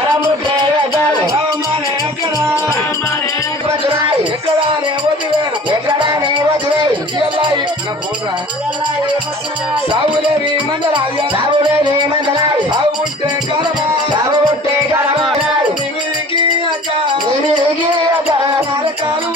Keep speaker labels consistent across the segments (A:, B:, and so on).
A: అరముట్టే రామానే ఎక్కడ ఎక్కడానే వదిలేను
B: ఎక్కడానే వదిలేయ్
A: ఎల్లాయి నా కలమా అక్క నరకాలు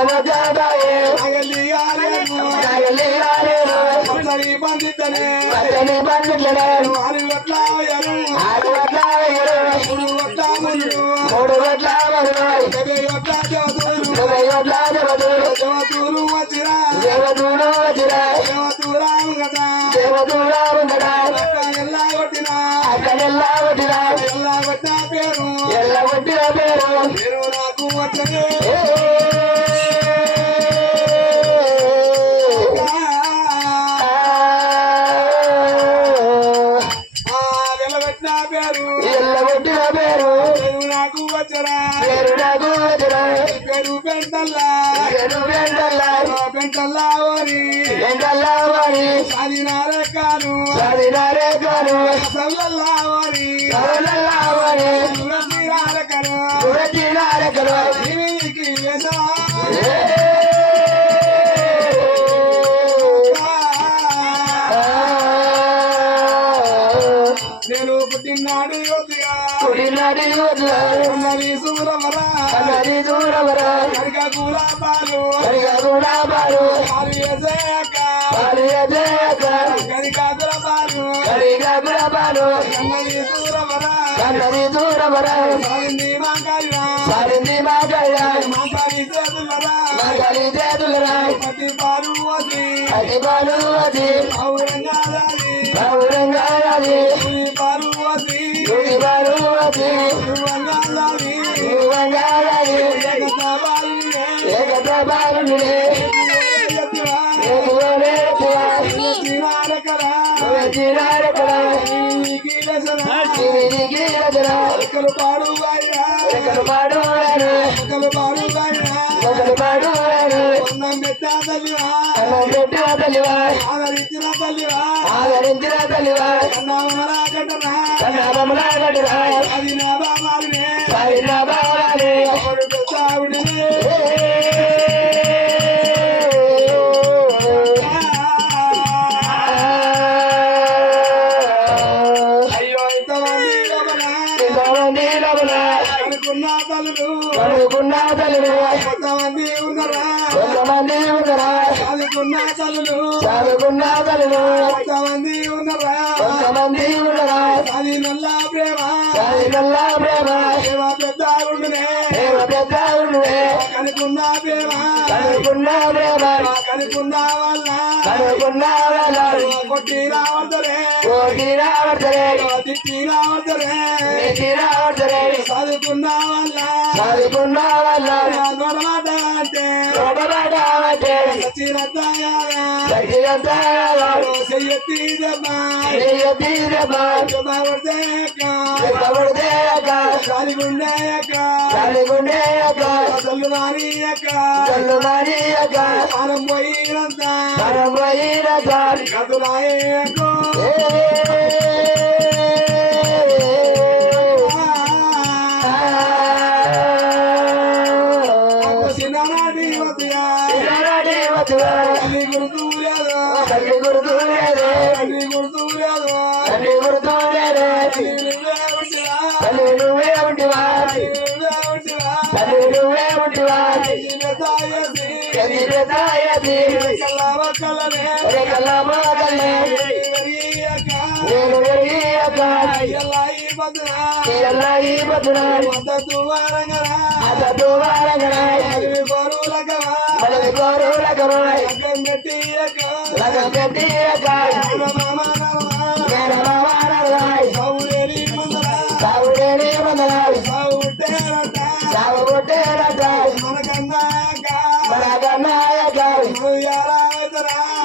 B: లగమజాదాయే
A: అగలియాలేను
B: నాగలి ఆరేను
A: పచ్చని పండితనే
B: పచ్చని పండిట్లనే
A: వారి వట్లాయను
B: ఆరు వట్ల వేయరు
A: మూడు వట్ల ముళ్ళు
B: మూడు వట్ల మరునాయి
A: డెబ్బై వట్ల దేవతూరు
B: ఇరవై వట్ల జగదులు
A: దేవతూరు వచ్చిరా
B: దేవదూలు వచ్చిరా
A: దేవతూరాము కదా
B: దేవదూలా ఉండడా
A: ఎలా కొట్టినా వెలబెట్టిన పేరు.
B: ఎల్ల కొట్టిన పేరు.
A: పేరు నాకు వచ్చరా
B: పేరు నాకు వచ్చినా
A: పేరు పెంటల్లా
B: పేరు వెంటల్లా.
A: పెంటల్లా ఓరి సాధినారే కాను
B: కాను
A: సల్లల్లా కను కరిగా గులాబాలు. పాలు గులాబాలు.
B: అన్నది దూరవరా. సారింది
A: మాంకారి చేతులరా.
B: మగలి చేతులరా.
A: ప్రతి పాలు వచ్చి
B: అతి బాలు అది
A: పౌరంగా
B: గౌరంగా అది
A: పాలు
B: తుది బాలు అది
A: పెట్టా తల్లివా
B: పెట్టిన తల్లివా
A: ఆదరించిన తల్లివా
B: ఆదరించిన తల్లివా
A: కన్నామరా కట్టరా
B: గడిరా
A: అది నా తల్లులు కొంతమంది ఉన్నారా?
B: కొంతమంది ఉండరా
A: అది నల్ల ప్రేమ?
B: చదివినల్లా ప్రేమ?
A: ప్రేమ పెద్ద ఉండునే
B: ప్రేమ పెద్ద ఉండే
A: కనుకున్న ప్రేమ
B: చదువుకున్న ప్రేమ
A: కనుకున్న వల్ల
B: చదువుకున్న వాళ్ళ
A: కొట్టి రావద్దరే
B: కోటి రావడతరే
A: తిట్టి రావద్దరే
B: నీతి రావడతరే
A: చదువుకున్న వల్ల గొడవట అంటే
B: ఒకమాట అంటే
A: సచ్చిరత్తాయారా
B: సచ్చినంత
A: చెయ్యెత్తి దెబ్బ
B: తీరమా
A: దెబ్బ అక్క
B: కళ్ళు మారియక
A: మనం పోయినంత గతులాయేకో చిన్ననాటి వద్దుగా తల్లి గుర్తు లేదు
B: తల్లి గుర్తు లేదే
A: తల్లి గుర్తు లేదు
B: తల్లి గుర్తు లేదే ఎదిరి తాయది
A: కల్లవ కల్లనే
B: ఒరే కల్లమ్మ కల్లే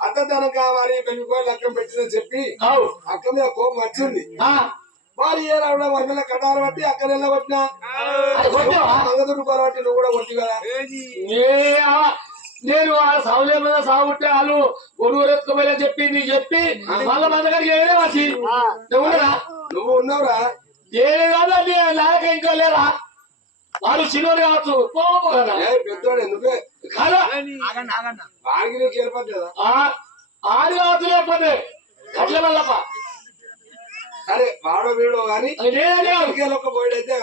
A: అత్తదనం కావాలి పెళ్ళికోవాలి లెక్కం పెట్టిందని చెప్పి అక్క మీద కోపం వచ్చింది. వారి ఏ రావడం వందల కటారు బట్టి అక్కడ వెళ్ళ
B: కొట్టావా?
A: మంగదుడు బట్టి నువ్వు కూడా కొట్టి కదా
C: ఏ నేను ఆ సావులే మీద సాగుంటే వాళ్ళు గొడుగులు ఎత్తుకోమని చెప్పి నీకు చెప్పి మళ్ళా మన దగ్గరికి ఏడే వచ్చి నువ్వు
A: ఉన్నావురా?
C: ఏడే కాదు నాయక ఇంకా లేరా? వాళ్ళు చిన్నోడు కావచ్చు.
A: పెద్దోడే
C: ఆడు కావచ్చు లేకపోతే అట్ల వల్లప్ప
A: సరే వాడో వీడో గాని పోయిడైతే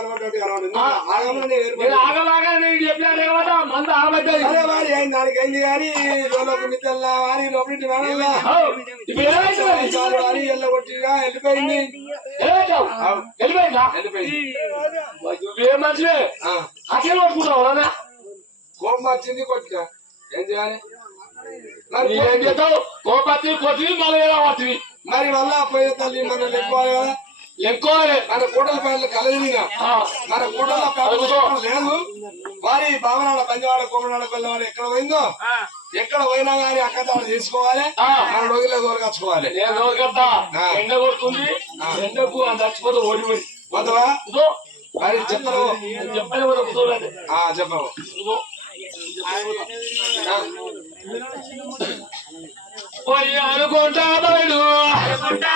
A: వాడి దానికి అయింది కానీ లోపలికి మిత్తల్లా వారి లోపలికి రావాలా
C: అవు, ఇప్పుడు ఏమైంది? మరి?
A: చాలు వారి ఎల్ల కొట్టిగా వెళ్ళిపోయింది
C: వెళ్ళిపోయింది. నువ్వేం మంచివే. అట్లే కొట్టుకుంటావు
A: కోపం వచ్చింది ఏం చేయాలి? మరి
C: ఏం చేస్తావు? కోపత్తి కొట్టి మళ్ళీ ఎలా పట్టివి
A: మరి మళ్ళా పోయిన తల్లి మన లెక్కోవాలి కదా?
C: ఎక్కువ
A: మన కూటల పైన కలదిగా మన కూటల లేదు. వారి భావనాల పంజవాడ కోమనాడ పిల్లవాడు ఎక్కడ పోయిందో? ఎక్కడ పోయినా గానీ అక్క తాడు తీసుకోవాలి. మన రోజుల్లో దొరకచ్చుకోవాలి.
C: ఎండ కొడుతుంది. ఎండకు అంత చచ్చిపోతే ఓడిపోయి. ఇదో
A: మరి ఆ.
C: పోయి అనుకుంటా బయలు ఊరుకుంటా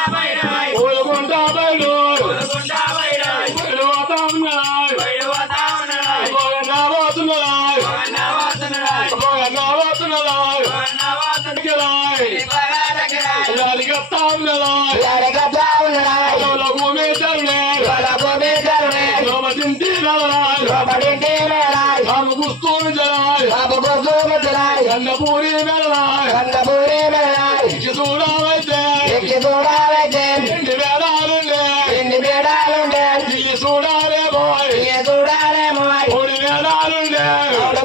B: గోసుమతులాయ్
C: కన్నపూరి మెలరాడు
B: కన్నపూరి మేళాయ్
C: చూడవైతే
B: ఎక్కి చూడాలైతే
C: ఇంటి వేడాలుండే
B: ఇన్ని బేడాలుండే
C: ఈ చూడాలే పోయి
B: చూడాలేమో
C: ఓడి వేడాలుండే
B: మూడు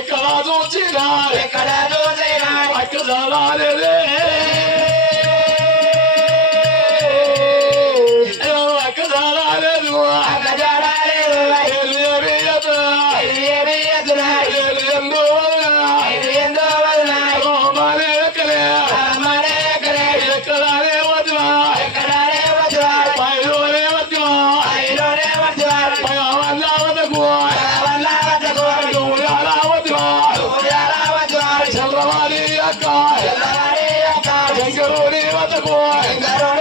C: ఎక్కడ చూసినాడు
B: ఎక్కడ
C: రాలేదు అక్కడ వచ్చువాడు
B: చంద్రవాణి అక్క